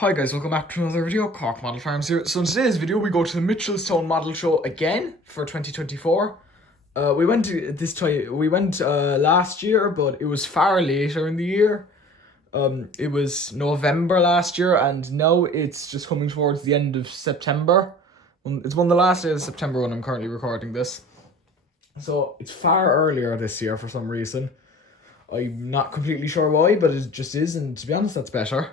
Hi guys, welcome back to another video. Cork Model Farms here. So in today's video we go to the Mitchelstown model show again for 2024. We went last year, but it was far later in the year. It was November last year, and now it's just coming towards the end of September. It's one of the last days of September when I'm currently recording this. So it's far earlier this year for some reason. I'm not completely sure why, but it just is, and to be honest, that's better.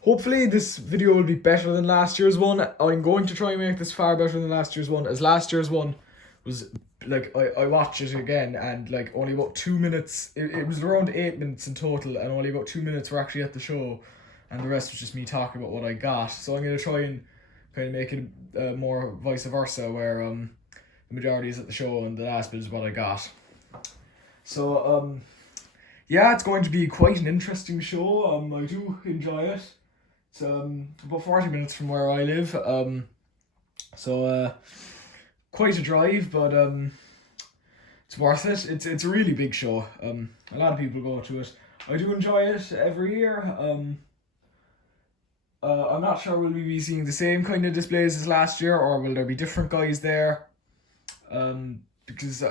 Hopefully this video will be better than last year's one. I'm going to try and make this far better than last year's one, as last year's one was like, I watched it again and like only about 2 minutes, it was around 8 minutes in total, and only about 2 minutes were actually at the show, and the rest was just me talking about what I got. So I'm going to try and kind of make it more vice versa, where the majority is at the show and the last bit is what I got. So yeah, it's going to be quite an interesting show. I do enjoy it. It's about 40 minutes from where I live. So quite a drive, but it's worth it. It's a really big show. A lot of people go to it. I do enjoy it every year. I'm not sure will we be seeing the same kind of displays as last year, or will there be different guys there? Because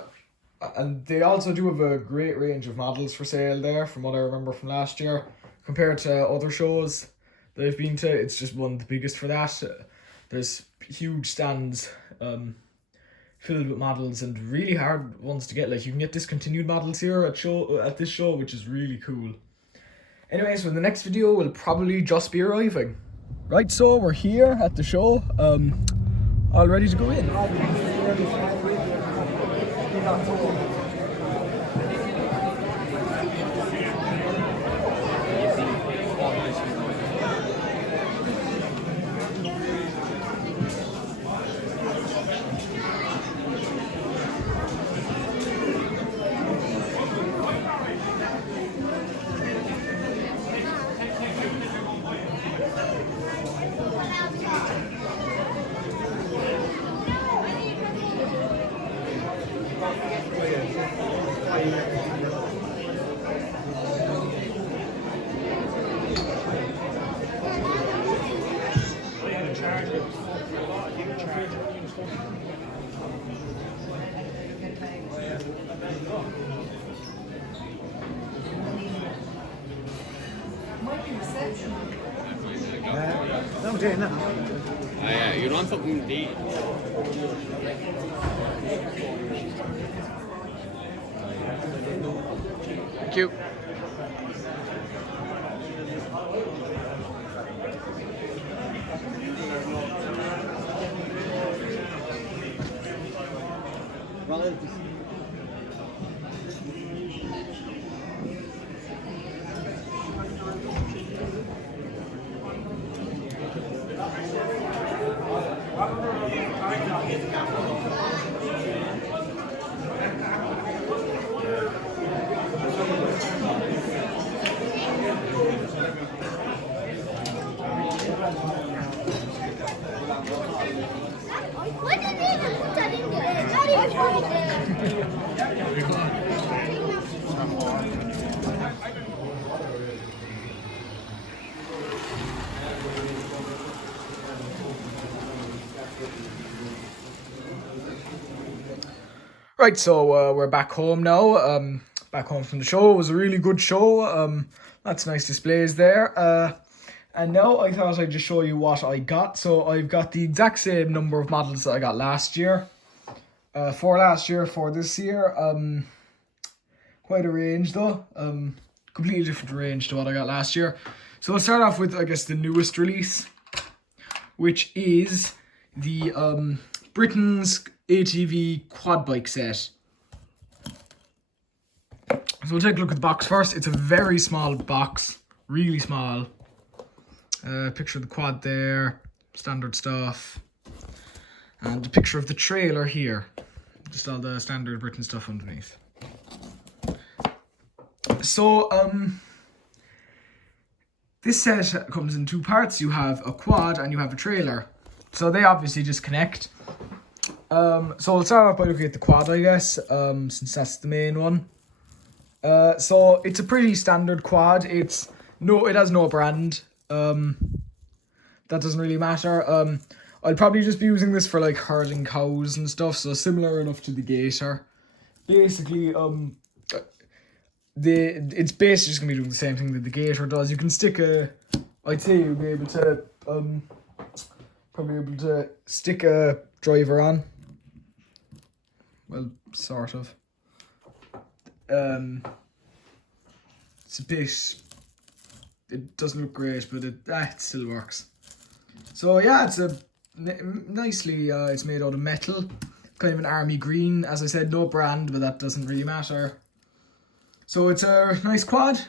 and they also do have a great range of models for sale there, from what I remember from last year. Compared to other shows that I've been to, it's just one of the biggest for that. There's huge stands filled with models, and really hard ones to get. Like, you can get discontinued models here at this show, which is really cool. Anyway, so in the next video we'll probably just be arriving. Right, so we're here at the show, all ready to go in. No, Jay, no. Yeah, you want something to eat? Thank you. Why did they even put that in there? It's not even funny. Right, so we're back home now. Back home from the show. It was a really good show. Lots of nice displays there. And now I thought I'd just show you what I got. So I've got the exact same number of models that I got last year. For this year. Quite a range though. Completely different range to what I got last year. So I'll start off with, I guess, the newest release, which is the Britain's ATV quad bike set. So we'll take a look at the box first. It's a very small box, really small. Picture of the quad there, standard stuff, and a picture of the trailer here, just all the standard Britain stuff underneath. So this set comes in two parts. You have a quad and you have a trailer, so they obviously just connect. So I'll start off by looking at the quad, I guess, since that's the main one. So it's a pretty standard quad. It has no brand. That doesn't really matter. I'll probably just be using this for like herding cows and stuff, so similar enough to the Gator. Basically, it's basically just gonna be doing the same thing that the Gator does. You can stick I'd say you'll be able to probably able to stick a driver on. Well, sort of. It's a bit. It doesn't look great, but it still works. So yeah, it's a nicely. It's made out of metal, kind of an army green. As I said, no brand, but that doesn't really matter. So it's a nice quad.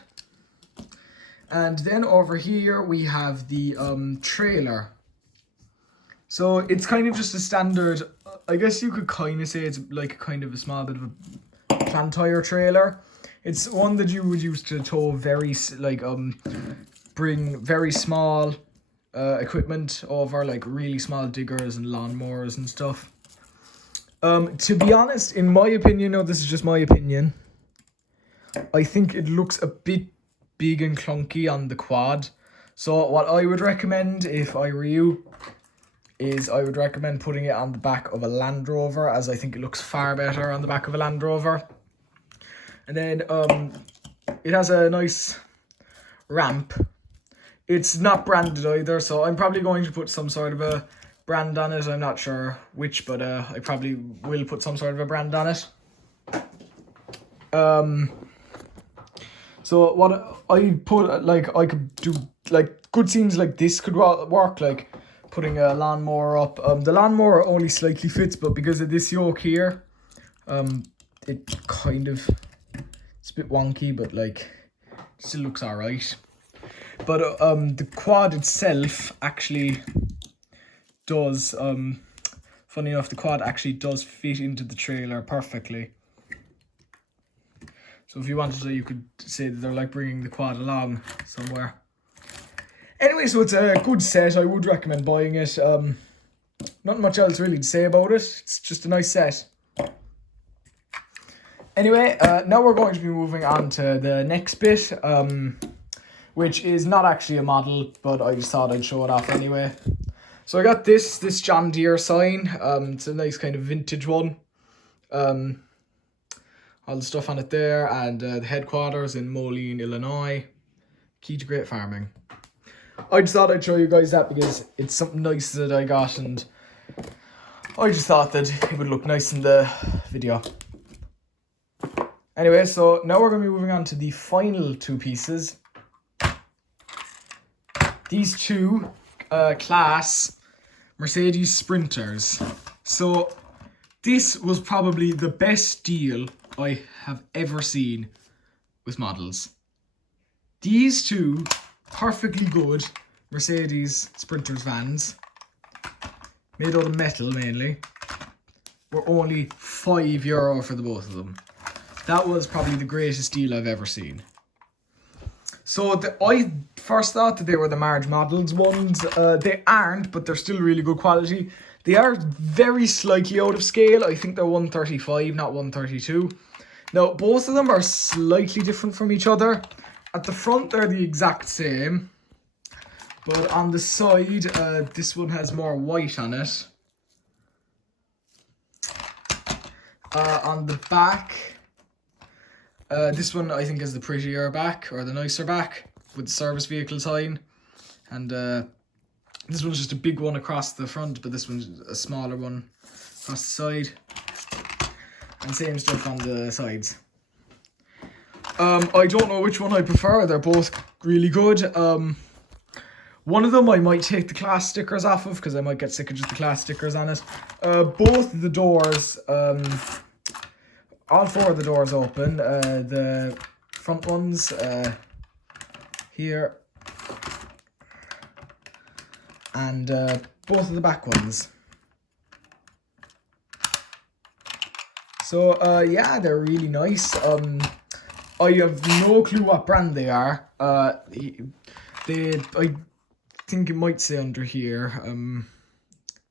And then over here we have the trailer. So it's kind of just a standard. I guess you could kind of say it's like kind of a small bit of a plant tire trailer. It's one that you would use to tow bring very small equipment over, like really small diggers and lawnmowers and stuff. To be honest, in my opinion, no, this is just my opinion, I think it looks a bit big and clunky on the quad. So what I would recommend if I were you is I would recommend putting it on the back of a Land Rover, as I think it looks far better on the back of a Land Rover. And then it has a nice ramp. It's not branded either, so I'm probably going to put some sort of a brand on it. I'm not sure which, but I probably will put some sort of a brand on it. So what I put, like, I could do, like, good scenes like this could work, like putting a lawnmower up. The lawnmower only slightly fits, but because of this yoke here, it kind of, it's a bit wonky, but like, still looks alright. But the quad itself actually does, funny enough, the quad actually does fit into the trailer perfectly. So if you wanted to, you could say that they're like bringing the quad along somewhere. Anyway, so it's a good set. I would recommend buying it. Not much else really to say about it. It's just a nice set. Anyway, now we're going to be moving on to the next bit, which is not actually a model, but I just thought I'd show it off anyway. So I got this John Deere sign. It's a nice kind of vintage one. All the stuff on it there, and the headquarters in Moline, Illinois. Key to great farming. I just thought I'd show you guys that because it's something nice that I got, and I just thought that it would look nice in the video. Anyway, so now we're going to be moving on to the final two pieces. These two class Mercedes Sprinters. So this was probably the best deal I have ever seen with models. These two perfectly good Mercedes Sprinters vans, made out of metal mainly, were only €5 for the both of them. That was probably the greatest deal I've ever seen. So I first thought that they were the Marge Models ones. They aren't, but they're still really good quality. They are very slightly out of scale. I think they're 135, not 132. Now, both of them are slightly different from each other. At the front, they're the exact same. But on the side, this one has more white on it. On the back, this one I think is the prettier back, or the nicer back, with the service vehicle sign. And this one's just a big one across the front, but this one's a smaller one across the side. And same stuff on the sides. I don't know which one I prefer. They're both really good. One of them I might take the class stickers off of, because I might get sick of just the class stickers on it. Both the doors, all four of the doors open. The front ones here, and both of the back ones. So yeah, they're really nice. I have no clue what brand they are. I think it might say under here.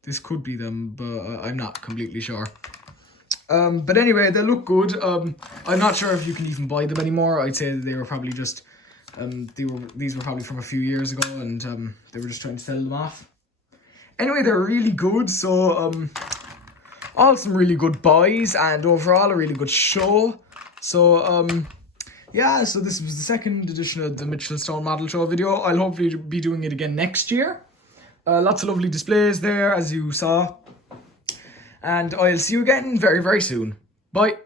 This could be them, but I'm not completely sure. But anyway, they look good. I'm not sure if you can even buy them anymore. I'd say that they were probably just these were probably from a few years ago, and they were just trying to sell them off. Anyway, they're really good. So all some really good buys, and overall a really good show. So yeah, so this was the second edition of the Mitchelstown model show video. I'll hopefully be doing it again next year. Lots of lovely displays there, as you saw. And I'll see you again very, very soon. Bye.